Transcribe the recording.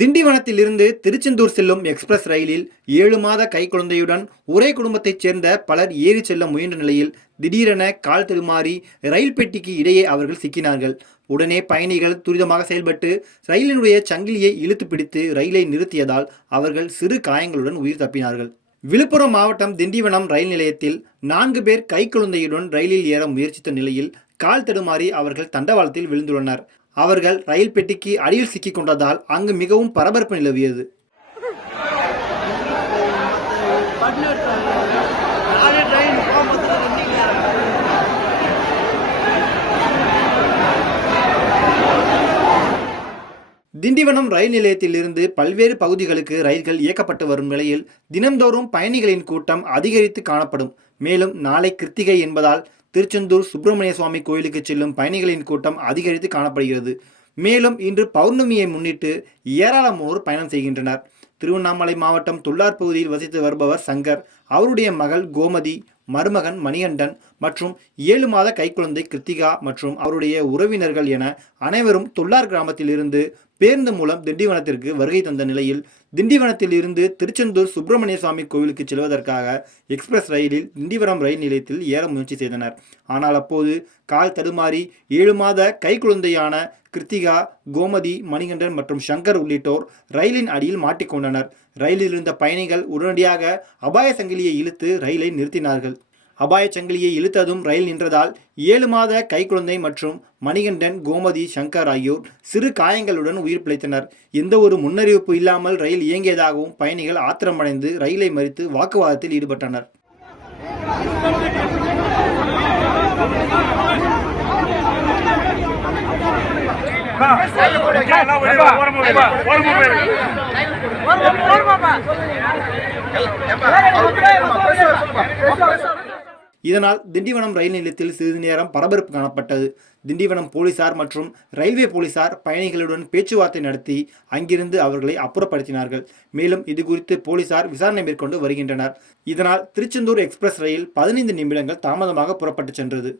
திண்டிவனத்திலிருந்து திருச்செந்தூர் செல்லும் எக்ஸ்பிரஸ் ரயிலில் 7 மாத கைக்குழந்தையுடன் ஒரே குடும்பத்தைச் சேர்ந்த பலர் ஏறி செல்ல முயன்ற நிலையில் திடீரென கால் தடுமாறி ரயில் பெட்டிக்கு இடையே அவர்கள் சிக்கினார்கள். உடனே பயணிகள் துரிதமாக செயல்பட்டு ரயிலினுடைய சங்கிலியை இழுத்து பிடித்து ரயிலை நிறுத்தியதால் அவர்கள் சிறு காயங்களுடன் உயிர் தப்பினார்கள். விழுப்புரம் மாவட்டம் திண்டிவனம் ரயில் நிலையத்தில் 4 பேர் கைக்குழந்தையுடன் ரயிலில் ஏற முயற்சித்த நிலையில் கால் தடுமாறி அவர்கள் தண்டவாளத்தில் விழுந்துள்ளனர். அவர்கள் ரயில் பெட்டிக்கு அடியில் சிக்கிக் கொண்டதால் அங்கு மிகவும் பரபரப்பு நிலவியது. திண்டிவனம் ரயில் நிலையத்திலிருந்து பல்வேறு பகுதிகளுக்கு ரயில்கள் இயக்கப்பட்டு வரும் நிலையில் தினம்தோறும் பயணிகளின் கூட்டம் அதிகரித்து காணப்படும். மேலும் நாளை கிருத்திகை என்பதால் திருச்செந்தூர் சுப்பிரமணிய சுவாமி கோயிலுக்கு செல்லும் பயணிகளின் கூட்டம் அதிகரித்து காணப்படுகிறது. மேலும் இன்று பௌர்ணமியை முன்னிட்டு ஏராளமானோர் பயணம் செய்கின்றனர். திருவண்ணாமலை மாவட்டம் துள்ளார் பகுதியில் வசித்து வருபவர் சங்கர். அவருடைய மகள் கோமதி, மருமகன் மணிகண்டன் மற்றும் 7 மாத கைக்குழந்தை கிருத்திகா மற்றும் அவருடைய உறவினர்கள் என அனைவரும் துள்ளார் கிராமத்தில் இருந்து பேருந்து மூலம் திண்டிவனத்திற்கு வருகை தந்த நிலையில் திண்டிவனத்தில் இருந்து திருச்செந்தூர் சுப்பிரமணிய சுவாமி கோவிலுக்கு செல்வதற்காக எக்ஸ்பிரஸ் ரயிலில் திண்டிவனம் ரயில் நிலையத்தில் ஏற முயற்சி செய்தனர். ஆனால் அப்போது கால் தடுமாறி 7 மாத கைக்குழந்தையான கிருத்திகா, கோமதி, மணிகண்டன் மற்றும் சங்கர் உள்ளிட்டோர் ரயிலின் அடியில் மாட்டிக்கொண்டனர். ரயிலில் இருந்த பயணிகள் உடனடியாக அபாய சங்கிலியை இழுத்து ரயிலை நிறுத்தினார்கள். அபாய சங்கிலியை இழுத்ததும் ரயில் நின்றதால் 7 மாத கைக்குழந்தை மற்றும் மணிகண்டன், கோமதி, சங்கர் ஆகியோர் சிறு காயங்களுடன் உயிர் பிழைத்தனர். எந்த ஒரு முன்னறிவிப்பு இல்லாமல் ரயில் இயங்கியதாகவும் பயணிகள் ஆத்திரமடைந்து ரயிலை மறித்து வாக்குவாதத்தில் ஈடுபட்டனர். இதனால் திண்டிவனம் ரயில் நிலையத்தில் சிறிது நேரம் பரபரப்பு காணப்பட்டது. திண்டிவனம் போலீசார் மற்றும் ரயில்வே போலீசார் பயணிகளுடன் பேச்சுவார்த்தை நடத்தி அங்கிருந்து அவர்களை அப்புறப்படுத்தினார்கள். மேலும் இது குறித்து போலீசார் விசாரணை மேற்கொண்டு வருகின்றனர். இதனால் திருச்செந்தூர் எக்ஸ்பிரஸ் ரயில் 15 நிமிடங்கள் தாமதமாக புறப்பட்டு சென்றது.